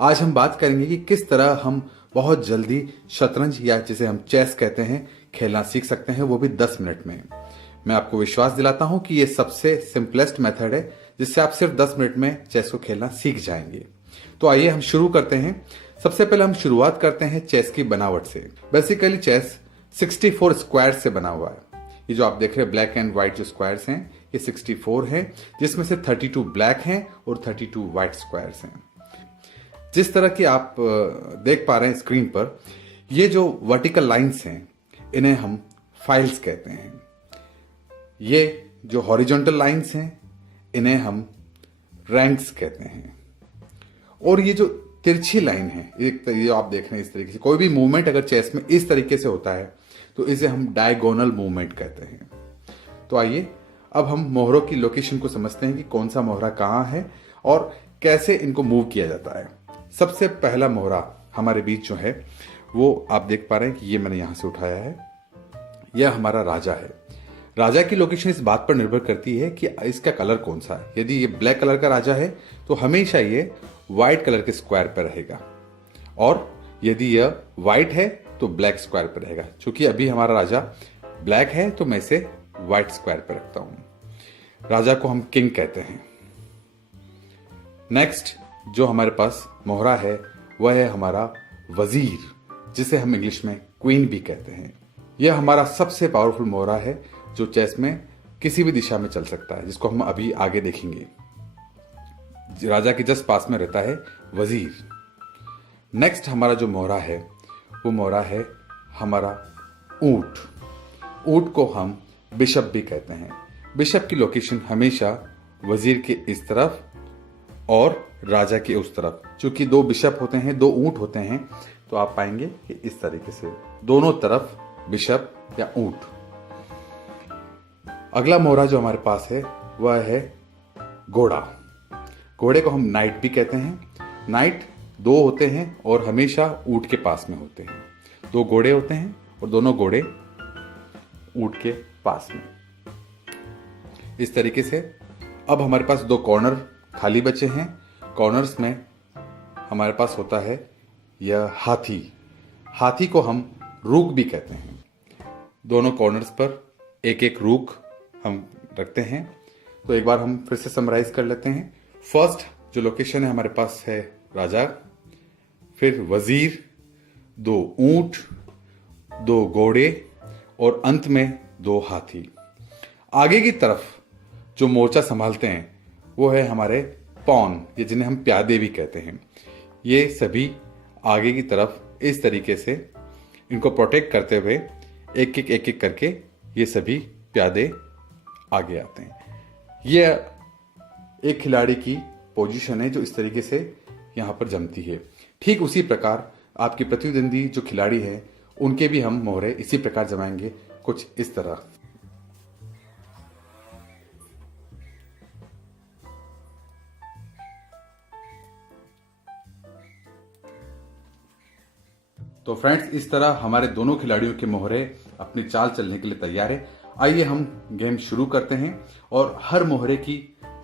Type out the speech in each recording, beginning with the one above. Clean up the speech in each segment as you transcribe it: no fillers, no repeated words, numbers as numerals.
आज हम बात करेंगे कि किस तरह हम बहुत जल्दी शतरंज या जिसे हम चेस कहते हैं खेलना सीख सकते हैं, वो भी 10 मिनट में। मैं आपको विश्वास दिलाता हूं कि ये सबसे सिंपलेस्ट मेथड है जिससे आप सिर्फ 10 मिनट में चेस को खेलना सीख जाएंगे। तो आइए हम शुरू करते हैं। सबसे पहले हम शुरुआत करते हैं चेस की बनावट से। बेसिकली चेस 64 स्क्वायर से बना हुआ है। ये जो आप देख रहे हैं ब्लैक एंड व्हाइट जो स्क्वायर्स हैं, ये 64 हैं, जिसमें से 32 ब्लैक हैं और 32 व्हाइट स्क्वायर्स हैं। जिस तरह की आप देख पा रहे हैं स्क्रीन पर, ये जो वर्टिकल लाइंस हैं इन्हें हम फाइल्स कहते हैं। ये जो हॉरिजॉन्टल लाइंस हैं इन्हें हम रैंक्स कहते हैं। और ये जो तिरछी लाइन है, ये आप देख रहे हैं इस तरीके से, कोई भी मूवमेंट अगर चेस में इस तरीके से होता है तो इसे हम डायगोनल मूवमेंट कहते हैं। तो आइए अब हम मोहरों की लोकेशन को समझते हैं कि कौन सा मोहरा कहाँ है और कैसे इनको मूव किया जाता है। सबसे पहला मोहरा हमारे बीच जो है वो आप देख पा रहे हैं कि ये मैंने यहां से उठाया है। यह हमारा राजा है। राजा की लोकेशन इस बात पर निर्भर करती है कि इसका कलर कौन सा है। यदि ये ब्लैक कलर का राजा है तो हमेशा ये व्हाइट कलर के स्क्वायर पर रहेगा, और यदि यह व्हाइट है तो ब्लैक स्क्वायर पर रहेगा। क्योंकि अभी हमारा राजा ब्लैक है तो मैं इसे व्हाइट स्क्वायर पर रखता हूं। राजा को हम किंग कहते हैं। नेक्स्ट जो हमारे पास मोहरा है वह है हमारा वजीर, जिसे हम इंग्लिश में क्वीन भी कहते हैं। यह हमारा सबसे पावरफुल मोहरा है जो चेस में किसी भी दिशा में चल सकता है, जिसको हम अभी आगे देखेंगे। राजा के जस्ट पास में रहता है वजीर। नेक्स्ट हमारा जो मोहरा है वो मोहरा है हमारा ऊंट। ऊंट को हम बिशप भी कहते हैं। बिशप की लोकेशन हमेशा वजीर के इस तरफ और राजा के उस तरफ। चूंकि दो बिशप होते हैं, दो ऊंट होते हैं, तो आप पाएंगे कि इस तरीके से दोनों तरफ बिशप या ऊंट। अगला मोहरा जो हमारे पास है वह है घोड़ा। घोड़े को हम नाइट भी कहते हैं। नाइट दो होते हैं और हमेशा ऊंट के पास में होते हैं। दो घोड़े होते हैं और दोनों घोड़े ऊंट के पास में। इस तरीके से अब हमारे पास दो कॉर्नर खाली बचे हैं। कॉर्नर्स में हमारे पास होता है यह हाथी। हाथी को हम रूक भी कहते हैं। दोनों कॉर्नर्स पर एक एक रूक हम रखते हैं। तो एक बार हम फिर से समराइज कर लेते हैं। फर्स्ट जो लोकेशन है हमारे पास है राजा, फिर वजीर, दो ऊंट, दो घोड़े और अंत में दो हाथी। आगे की तरफ जो मोर्चा संभालते हैं वो है हमारे पॉन, ये जिन्हें हम प्यादे भी कहते हैं। ये सभी आगे की तरफ इस तरीके से इनको प्रोटेक्ट करते हुए एक एक करके ये सभी प्यादे आगे आते हैं। ये एक खिलाड़ी की पोजीशन है जो इस तरीके से यहां पर जमती है। ठीक उसी प्रकार आपके प्रतिद्वंदी जो खिलाड़ी है उनके भी हम मोहरे इसी प्रकार जमाएंगे, कुछ इस तरह। तो फ्रेंड्स, इस तरह हमारे दोनों खिलाड़ियों के मोहरे अपनी चाल चलने के लिए तैयार है। आइए हम गेम शुरू करते हैं और हर मोहरे की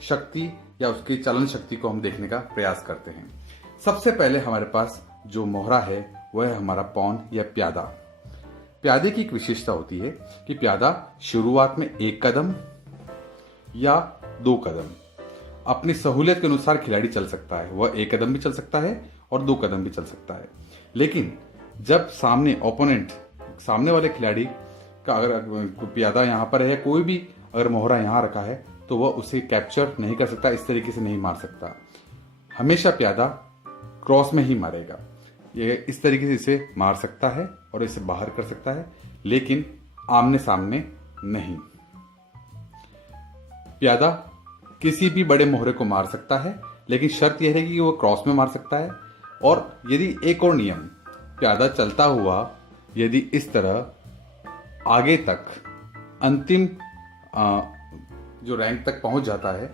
शक्ति या उसकी चलन शक्ति को हम देखने का प्रयास करते हैं। सबसे पहले हमारे पास जो मोहरा है वह है हमारा पॉन या प्यादा। प्यादे की एक विशेषता होती है कि प्यादा शुरुआत में 1 कदम या 2 कदम अपनी सहूलियत के अनुसार खिलाड़ी चल सकता है। वह 1 कदम भी चल सकता है और 2 कदम भी चल सकता है। लेकिन जब सामने वाले खिलाड़ी का अगर प्यादा यहाँ पर है, कोई भी अगर मोहरा यहाँ रखा है, तो वह उसे कैप्चर नहीं कर सकता, इस तरीके से नहीं मार सकता। हमेशा प्यादा क्रॉस में ही मारेगा। ये इस तरीके से इसे मार सकता है और इसे बाहर कर सकता है, लेकिन आमने सामने नहीं। प्यादा किसी भी बड़े मोहरे को मार सकता है, लेकिन शर्त यह रहेगी कि वो क्रॉस में मार सकता है। और यदि एक और नियम, प्यादा चलता हुआ यदि इस तरह आगे तक अंतिम जो रैंक तक पहुंच जाता है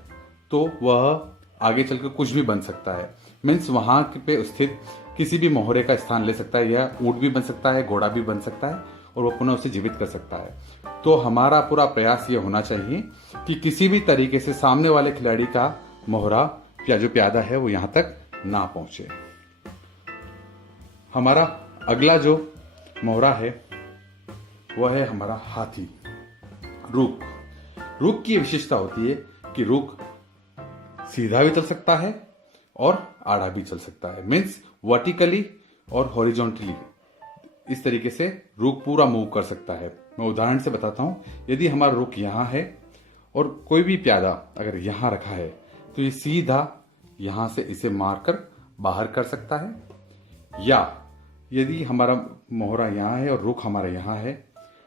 तो वह आगे चलकर कुछ भी बन सकता है। मीन्स वहां पे स्थित किसी भी मोहरे का स्थान ले सकता है। यह ऊंट भी बन सकता है, घोड़ा भी बन सकता है और वह पुनः उसे जीवित कर सकता है। तो हमारा पूरा प्रयास यह होना चाहिए कि किसी भी तरीके से सामने वाले खिलाड़ी का मोहरा या जो प्यादा है वो यहां तक ना पहुंचे। हमारा अगला जो मोहरा है वह है हमारा हाथी, रुख। रुख की विशेषता होती है कि रुख सीधा भी चल सकता है और आड़ा भी चल सकता है, मीन्स वर्टिकली और हॉरिजॉन्टली। इस तरीके से रुख पूरा मूव कर सकता है। मैं उदाहरण से बताता हूं। यदि हमारा रुख यहां है और कोई भी प्यादा अगर यहां रखा है तो ये सीधा यहां से इसे मारकर बाहर कर सकता है, या यदि हमारा मोहरा यहां है और रुख हमारा यहां है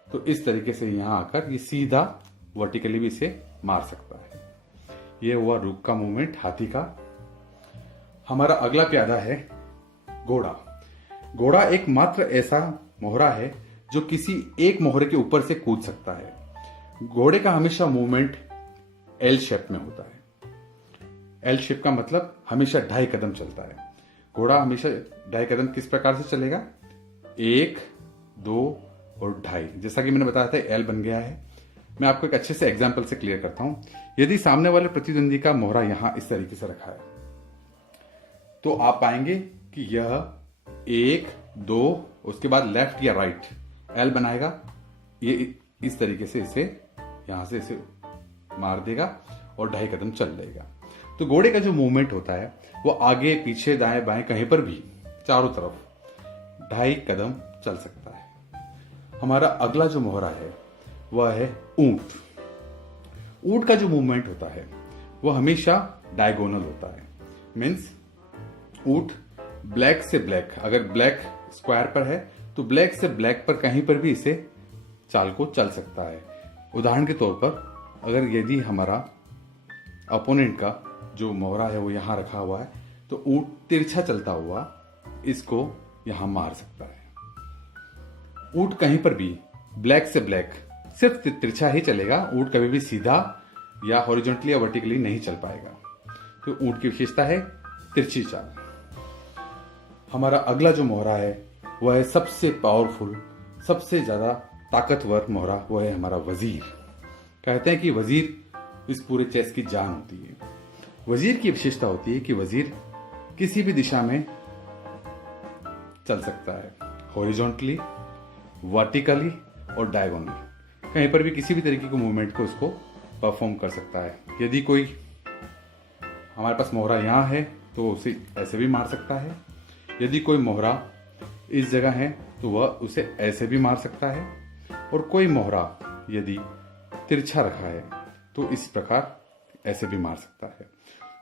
तो इस तरीके से यहां आकर ये सीधा वर्टिकली भी इसे मार सकता है। ये हुआ रुख का मूवमेंट, हाथी का। हमारा अगला प्यादा है घोड़ा। घोड़ा एकमात्र ऐसा मोहरा है जो किसी एक मोहरे के ऊपर से कूद सकता है। घोड़े का हमेशा मूवमेंट एल शेप में होता है। एल शेप का मतलब हमेशा 2.5 कदम चलता है। घोड़ा हमेशा 2.5 कदम किस प्रकार से चलेगा? 1, 2 और 2.5। जैसा कि मैंने बताया था एल बन गया है। मैं आपको एक अच्छे से एग्जाम्पल से क्लियर करता हूं। यदि सामने वाले प्रतिद्वंदी का मोहरा यहां इस तरीके से रखा है तो आप पाएंगे कि यह 1, 2 उसके बाद लेफ्ट या राइट एल बनाएगा। ये इस तरीके से इसे यहां से इसे मार देगा और 2.5 कदम चल लेगा। तो घोड़े का जो मूवमेंट होता है वो आगे पीछे दाएं बाएं कहीं पर भी चारों तरफ 2.5 कदम चल सकता है। हमारा अगला जो मोहरा है वह है ऊंट। ऊंट का जो मूवमेंट होता है वह हमेशा डायगोनल होता है, मीन्स ऊंट ब्लैक से ब्लैक, अगर ब्लैक स्क्वायर पर है तो ब्लैक से ब्लैक पर कहीं पर भी इसे चाल को चल सकता है। उदाहरण के तौर पर अगर यदि हमारा अपोनेंट का जो मोहरा है वो यहां रखा हुआ है तो ऊंट तिरछा चलता हुआ इसको यहां मार सकता है। ऊंट कहीं पर भी ब्लैक से ब्लैक सिर्फ तिरछा ही चलेगा, ऊंट कभी भी सीधा या हॉरिजॉन्टली या वर्टिकली नहीं चल पाएगा। तो ऊंट की विशेषता है तिरछी चाल। हमारा अगला जो मोहरा है वह है सबसे पावरफुल, सबसे ज्यादा ताकतवर मोहरा, वह है हमारा वजीर। कहते हैं कि वजीर इस पूरे चेस की जान होती है। वजीर की विशेषता होती है कि वजीर किसी भी दिशा में चल सकता है, हॉरिजॉन्टली, वर्टिकली और डायगोनली। कहीं पर भी किसी भी तरीके के मूवमेंट को उसको परफॉर्म कर सकता है। यदि कोई हमारे पास मोहरा यहां है तो उसे ऐसे भी मार सकता है। यदि कोई मोहरा इस जगह है तो वह उसे ऐसे भी मार सकता है, और कोई मोहरा यदि तिरछा रखा है तो इस प्रकार ऐसे भी मार सकता है।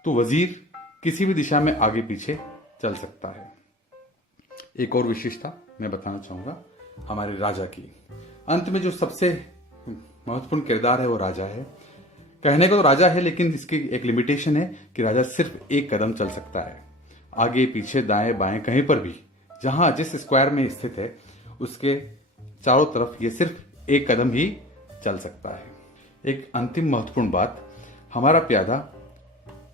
तो वजीर किसी भी दिशा में आगे पीछे चल सकता है। एक और विशेषता मैं बताना चाहूंगा हमारे राजा की। अंत में जो सबसे महत्वपूर्ण किरदार है वो राजा है। कहने को तो राजा है, लेकिन इसकी एक लिमिटेशन है कि राजा सिर्फ 1 कदम चल सकता है। आगे पीछे दाएं बाएं कहीं पर भी जहां जिस स्क्वायर में स्थित है उसके चारों तरफ ये सिर्फ 1 कदम ही चल सकता है। एक अंतिम महत्वपूर्ण बात, हमारा प्यादा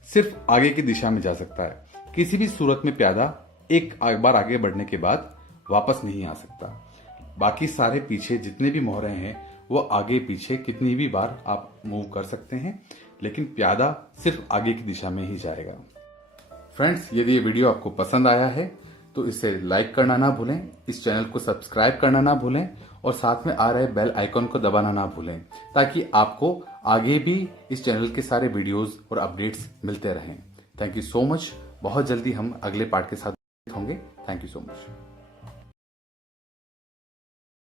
सिर्फ आगे की दिशा में जा सकता है। किसी भी सूरत में प्यादा एक बार आगे बढ़ने के बाद वापस नहीं आ सकता। बाकी सारे पीछे जितने भी मोहरे हैं वो आगे पीछे कितनी भी बार आप मूव कर सकते हैं, लेकिन प्यादा सिर्फ आगे की दिशा में ही जाएगा। फ्रेंड्स, यदि ये वीडियो आपको पसंद आया है तो इसे लाइक करना ना भूलें, इस चैनल को सब्सक्राइब करना ना भूलें और साथ में आ रहे बेल आइकॉन को दबाना ना भूलें, ताकि आपको आगे भी इस चैनल के सारे वीडियोस और अपडेट्स मिलते रहें। Thank you so much. बहुत जल्दी हम अगले पार्ट के साथ होंगे। Thank you so much.